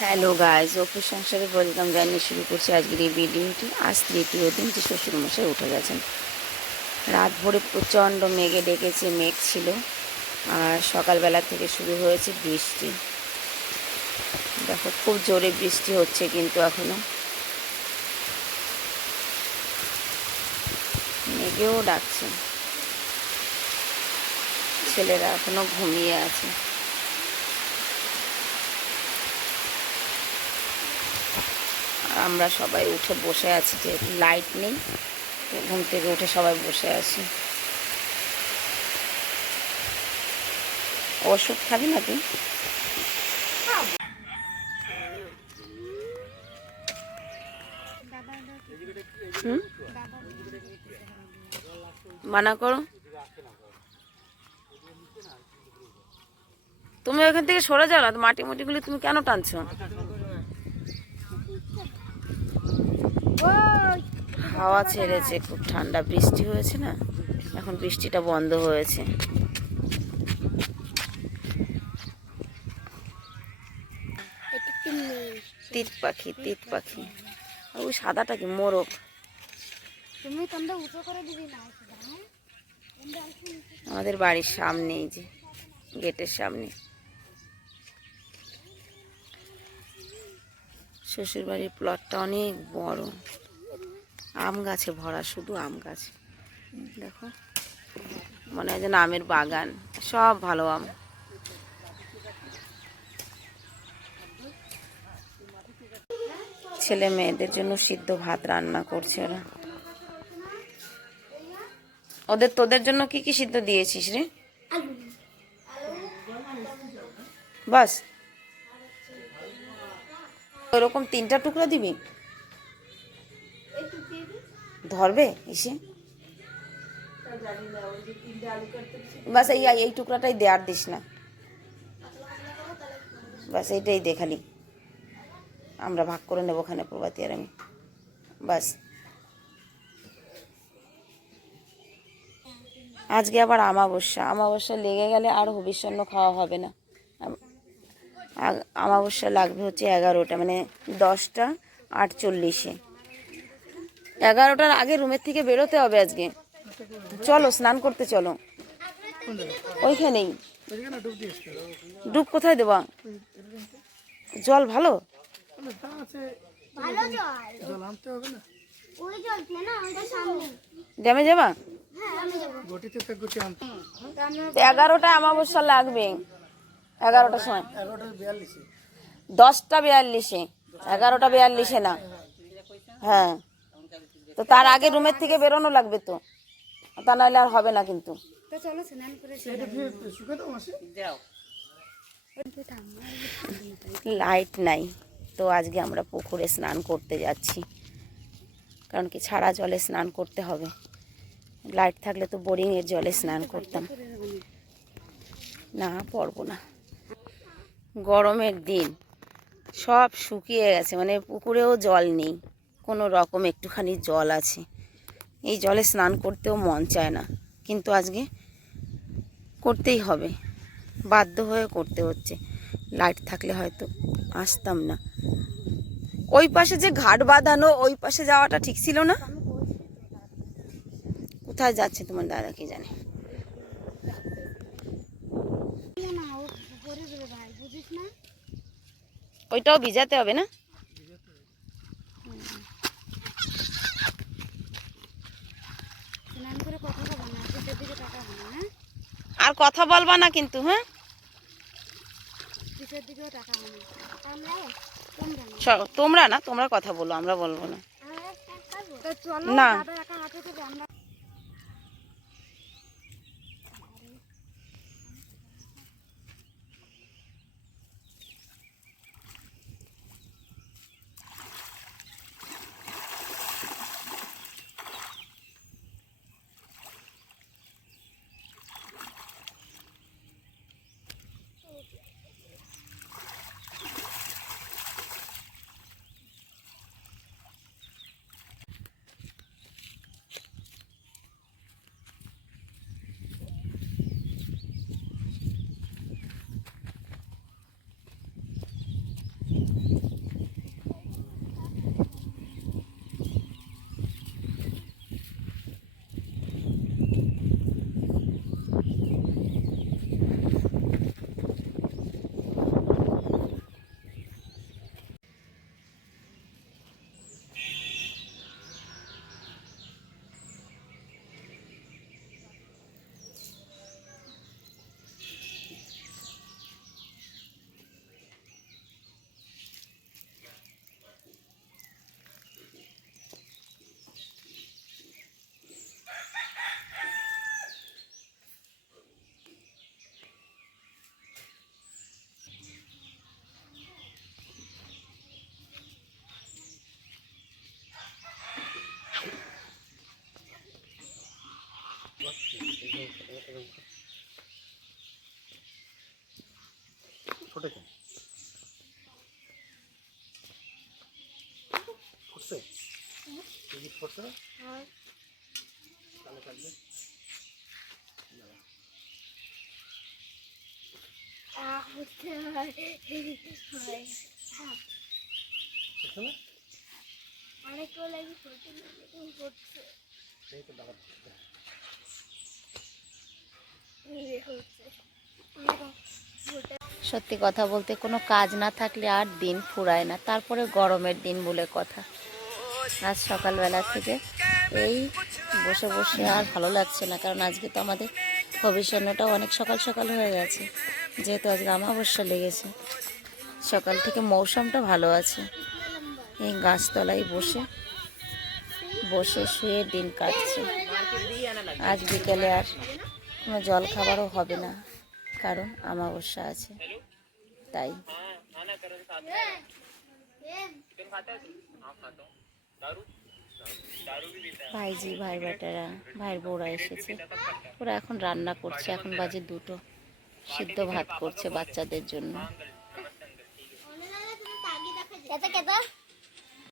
Hello guys অপুর সংসারে বলতাম জানিয়ে শুরু করছি আজকের এই ভিডিওটি। আজ তৃতীয় দিন যে শ্বশুরমশাই উঠে গেছেন। রাত ভোরে প্রচণ্ড মেঘে ডেকেছে, মেঘ ছিল। আর সকালবেলা থেকে শুরু হয়েছে বৃষ্টি। দেখো, খুব জোরে বৃষ্টি হচ্ছে কিন্তু এখনও। মেঘেও ডাকছে। ছেলেরা এখনও ঘুমিয়ে আছে। আমরা সবাই উঠে বসে আছি, যে লাইট নেই। ঘুম থেকে উঠে সবাই বসে আছি। ওষুধ খাবি না তুই মানা করো। তুমি ওখান থেকে সরে যাও না, মাটি মুটিগুলি তুমি কেন টানছো? হাওয়া ছেড়েছে খুব ঠান্ডা বৃষ্টি হয়েছে না? এখন বৃষ্টিটা বন্ধ হয়েছে। তিত পাখি তিত পাখি। ওই সাদাটা কি? মোরগ। তুমি তোমরা করে দিবি না আমাদের বাড়ির সামনেই যে গেটের সামনে। শ্বশুর বাড়ির প্লটটা অনেক বড়। আম গাছে ভরা, শুধু আম গাছ। দেখো, মনে হয় যেন আমের বাগান, সব ভালো আম। ছেলে মেয়েদের জন্য সিদ্ধ ভাত রান্না করছে ওরা। ওদের, তোদের জন্য কি কি সিদ্ধ দিয়েছিস রে? বাস। ওরকম তিনটা টুকরা দিবি? ধরবে এসে? বাস এই এই টুকরাটাই দে আর দিস না। বাস এইটাই দেখালি আমরা ভাগ করে নেব ওখানে প্রভাতী আর আমি। বাস। আজকে আবার আমাবস্যা। আমাবস্যা লেগে গেলে আর হবিষ্যন্ন খাওয়া হবে না। আম- আমাবস্যা লাগবে হচ্ছে এগারোটা মানে দশটা আটচল্লিশে। এগারোটার আগে রুমের থেকে বেরোতে হবে আজকে। চলো স্নান করতে চলো। ওইখানেই। ডুব কোথায় দেবা? জল ভালো? ড্যামে যাবা? হ্যাঁ যাব। এগারোটা আমাবস্যা লাগবে। এগারোটার সময়। দশটা বিয়াল্লিশে। এগারোটা বিয়াল্লিশে না। হ্যাঁ। তো তার আগে রুমের থেকে বেরোনো লাগবে তো। তা নাহলে আর হবে না কিন্তু। তো চলো স্নান করে লাইট নাই তো আজকে আমরা পুকুরে স্নান করতে যাচ্ছি। কারণ কি ছাড়া জলে স্নান করতে হবে। লাইট থাকলে তো বোরিংয়ের জলে স্নান করতাম। না পড়ব না। গরমের দিন সব শুকিয়ে গেছে মানে পুকুরেও জল নেই। কোনো রকম একটুখানি জল আছে। এই জলে স্নান করতেও মন চায় না। কিন্তু আজকে করতেই হবে। বাধ্য হয়ে করতে হচ্ছে। লাইট থাকলে হয়তো আসতাম না। ওই পাশে যে ঘাট বাঁধানো ওই পাশে যাওয়াটা ঠিক ছিল না? কোথায় যাচ্ছে তোমার দাদা কি জানে? ওইটাও ভিজাতে হবে না স্নান করে কথা বলব না পিঠের দিকে টাকা হবে না হ্যাঁ আর কথা বলবা না কিন্তু হ্যাঁ? তোমরা না। তোমরা কথা বলো আমরা বলব না। না। দেখেন। ফুটছে? ফুটছে কালে কাটবে। অনেক লাগে ফুটছে সেই তো দাবার সত্যি কথা বলতে কোনো কাজ না থাকলে আর দিন ফুরায় না। তারপরে গরমের দিন বলে কথা। আজ সকালবেলা থেকে এই বসে বসে আর ভালো লাগছে না, কারণ আজকে তো আমাদের ভবিষ্যৎটাও অনেক সকাল সকাল হয়ে গেছে। যেহেতু আজকে আমাবস্যা লেগেছে, সকাল থেকে মৌসুমটা ভালো আছে। এই গাছতলায় বসে বসে শুয়ে দিন কাটছে। আজ বিকেলে আর কোনো জল খাবারও হবে না। কারণ আমাবস্যা আছে। তাই। ভাইজি, ভাই বেটারা ভাইয়ের বউরা এসেছে। ওরা এখন রান্না করছে, এখন বাজে দুটো। সিদ্ধ ভাত করছে বাচ্চাদের জন্য।